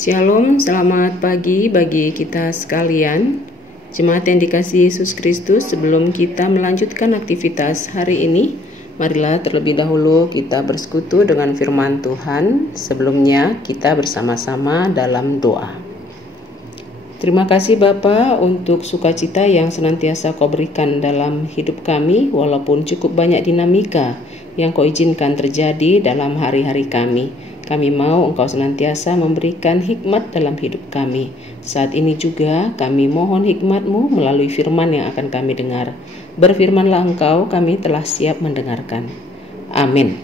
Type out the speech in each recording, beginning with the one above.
Shalom, selamat pagi bagi kita sekalian. Jemaat yang dikasihi Yesus Kristus, sebelum kita melanjutkan aktivitas hari ini, marilah terlebih dahulu kita bersekutu dengan firman Tuhan. Sebelumnya kita bersama-sama dalam doa. Terima kasih Bapa untuk sukacita yang senantiasa Kau berikan dalam hidup kami, walaupun cukup banyak dinamika yang Kau izinkan terjadi dalam hari-hari kami. Kami mau Engkau senantiasa memberikan hikmat dalam hidup kami. Saat ini juga kami mohon hikmat-Mu melalui firman yang akan kami dengar. Berfirmanlah Engkau, kami telah siap mendengarkan. Amin.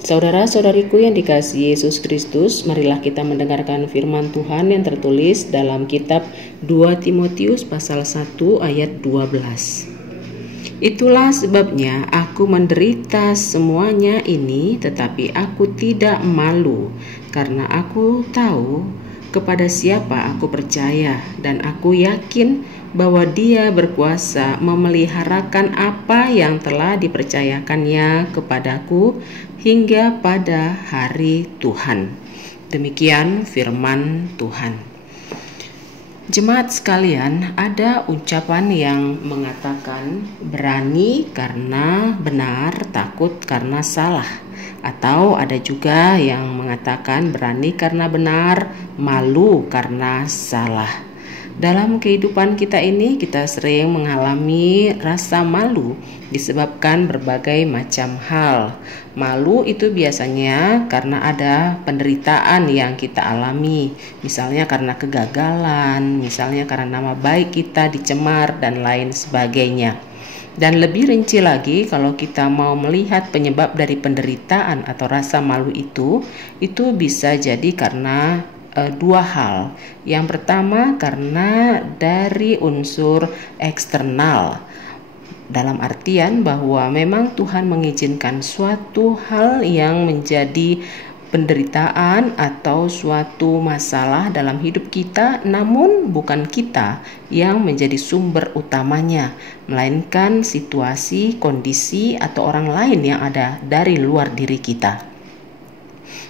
Saudara-saudariku yang dikasihi Yesus Kristus, marilah kita mendengarkan firman Tuhan yang tertulis dalam kitab 2 Timotius pasal 1 ayat 12. Itulah sebabnya aku menderita semuanya ini, tetapi aku tidak malu, karena aku tahu kepada siapa aku percaya, dan aku yakin bahwa Dia berkuasa memeliharakan apa yang telah dipercayakannya kepadaku hingga pada hari Tuhan. Demikian firman Tuhan. Jemaat sekalian, ada ucapan yang mengatakan berani karena benar, takut karena salah. Atau ada juga yang mengatakan berani karena benar, malu karena salah. Dalam kehidupan kita ini, kita sering mengalami rasa malu disebabkan berbagai macam hal. Malu itu biasanya karena ada penderitaan yang kita alami, misalnya karena kegagalan, misalnya karena nama baik kita dicemar, dan lain sebagainya. Dan lebih rinci lagi, kalau kita mau melihat penyebab dari penderitaan atau rasa malu itu bisa jadi karena dua hal. Yang pertama karena dari unsur eksternal, dalam artian bahwa memang Tuhan mengizinkan suatu hal yang menjadi penderitaan atau suatu masalah dalam hidup kita, namun bukan kita yang menjadi sumber utamanya, melainkan situasi, kondisi, atau orang lain yang ada dari luar diri kita.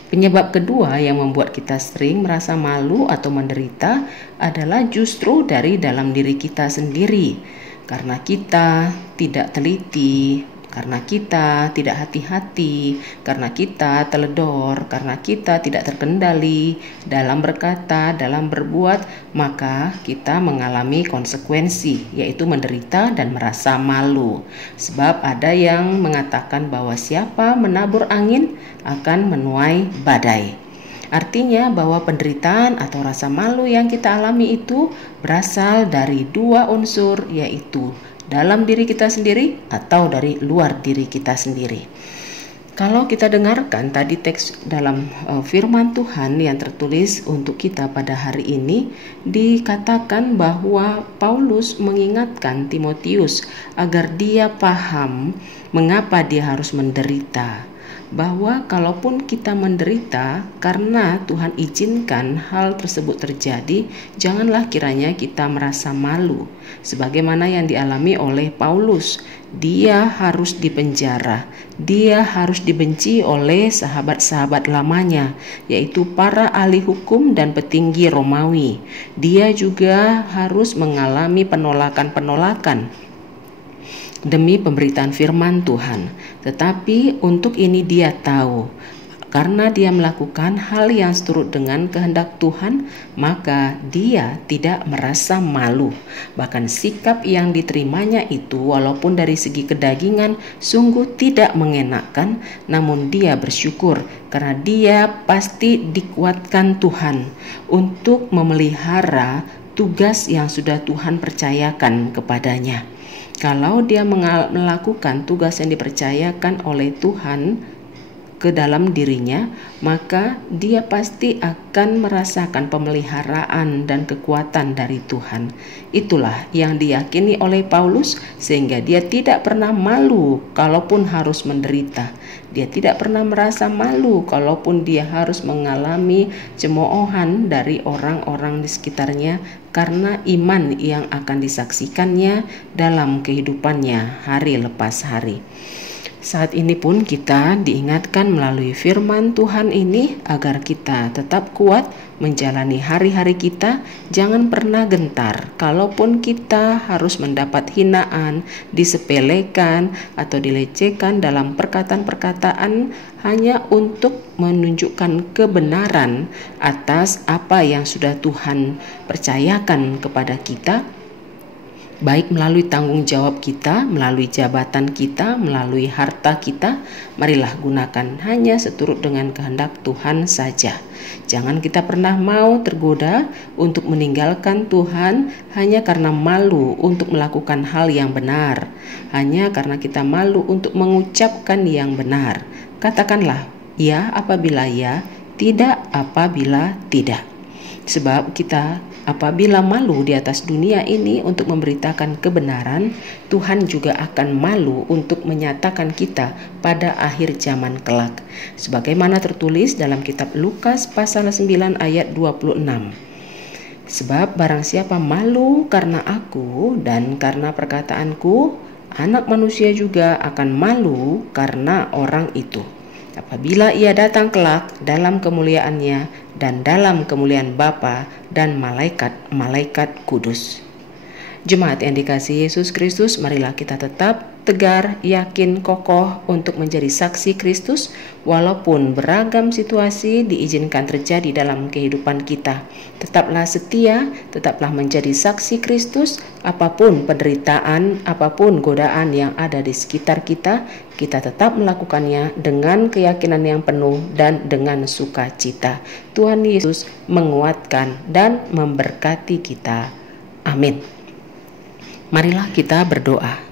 Penyebab kedua yang membuat kita sering merasa malu atau menderita adalah justru dari dalam diri kita sendiri. Karena kita tidak teliti, karena kita tidak hati-hati, karena kita teledor, karena kita tidak terkendali dalam berkata, dalam berbuat, maka kita mengalami konsekuensi, yaitu menderita dan merasa malu. Sebab ada yang mengatakan bahwa siapa menabur angin akan menuai badai. Artinya bahwa penderitaan atau rasa malu yang kita alami itu berasal dari dua unsur, yaitu dalam diri kita sendiri atau dari luar diri kita sendiri. Kalau kita dengarkan tadi teks dalam firman Tuhan yang tertulis untuk kita pada hari ini, dikatakan bahwa Paulus mengingatkan Timotius agar dia paham mengapa dia harus menderita. Bahwa kalaupun kita menderita karena Tuhan izinkan hal tersebut terjadi, janganlah kiranya kita merasa malu. Sebagaimana yang dialami oleh Paulus, dia harus dipenjara, dia harus dibenci oleh sahabat-sahabat lamanya, yaitu para ahli hukum dan petinggi Romawi. Dia juga harus mengalami penolakan-penolakan demi pemberitaan firman Tuhan. Tetapi untuk ini dia tahu, karena dia melakukan hal yang seturut dengan kehendak Tuhan, maka dia tidak merasa malu. Bahkan sikap yang diterimanya itu walaupun dari segi kedagingan sungguh tidak mengenakan, namun dia bersyukur karena dia pasti dikuatkan Tuhan untuk memelihara tugas yang sudah Tuhan percayakan kepadanya. Kalau dia melakukan tugas yang dipercayakan oleh Tuhan ke dalam dirinya, maka dia pasti akan merasakan pemeliharaan dan kekuatan dari Tuhan. Itulah yang diyakini oleh Paulus, sehingga dia tidak pernah malu kalaupun harus menderita. Dia tidak pernah merasa malu kalaupun dia harus mengalami cemoohan dari orang-orang di sekitarnya karena iman yang akan disaksikannya dalam kehidupannya hari lepas hari. Saat ini pun kita diingatkan melalui firman Tuhan ini agar kita tetap kuat menjalani hari-hari kita. Jangan pernah gentar kalaupun kita harus mendapat hinaan, disepelekan atau dilecehkan dalam perkataan-perkataan hanya untuk menunjukkan kebenaran atas apa yang sudah Tuhan percayakan kepada kita, baik melalui tanggung jawab kita, melalui jabatan kita, melalui harta kita. Marilah gunakan hanya seturut dengan kehendak Tuhan saja. Jangan kita pernah mau tergoda untuk meninggalkan Tuhan hanya karena malu untuk melakukan hal yang benar, hanya karena kita malu untuk mengucapkan yang benar. Katakanlah ya apabila ya, tidak apabila tidak. Sebab kita apabila malu di atas dunia ini untuk memberitakan kebenaran, Tuhan juga akan malu untuk menyatakan kita pada akhir zaman kelak. Sebagaimana tertulis dalam kitab Lukas pasal 9 ayat 26. Sebab barang siapa malu karena aku dan karena perkataanku, Anak Manusia juga akan malu karena orang itu, apabila ia datang kelak dalam kemuliaannya dan dalam kemuliaan Bapa dan malaikat-malaikat kudus. Jemaat yang dikasihi Yesus Kristus, marilah kita tetap tegar, yakin, kokoh untuk menjadi saksi Kristus walaupun beragam situasi diizinkan terjadi dalam kehidupan kita. Tetaplah setia, tetaplah menjadi saksi Kristus apapun penderitaan, apapun godaan yang ada di sekitar kita. Kita tetap melakukannya dengan keyakinan yang penuh dan dengan sukacita. Tuhan Yesus menguatkan dan memberkati kita. Amin. Marilah kita berdoa.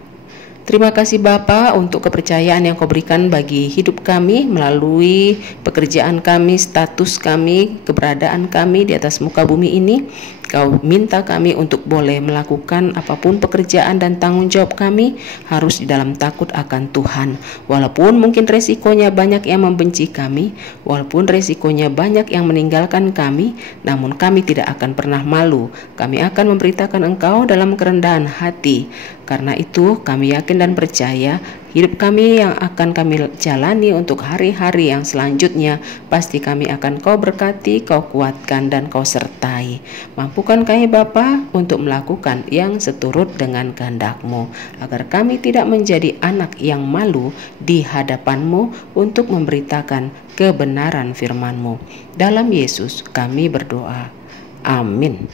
Terima kasih Bapa untuk kepercayaan yang Kau berikan bagi hidup kami melalui pekerjaan kami, status kami, keberadaan kami di atas muka bumi ini. Kau minta kami untuk boleh melakukan apapun pekerjaan dan tanggung jawab kami harus di dalam takut akan Tuhan. Walaupun mungkin resikonya banyak yang membenci kami, walaupun resikonya banyak yang meninggalkan kami, namun kami tidak akan pernah malu. Kami akan memberitakan Engkau dalam kerendahan hati. Karena itu kami yakin dan percaya hidup kami yang akan kami jalani untuk hari-hari yang selanjutnya pasti kami akan Kau berkati, Kau kuatkan dan Kau sertai. Mampukan kami Bapa untuk melakukan yang seturut dengan kehendak-Mu, agar kami tidak menjadi anak yang malu di hadapan-Mu untuk memberitakan kebenaran firman-Mu. Dalam Yesus kami berdoa. Amin.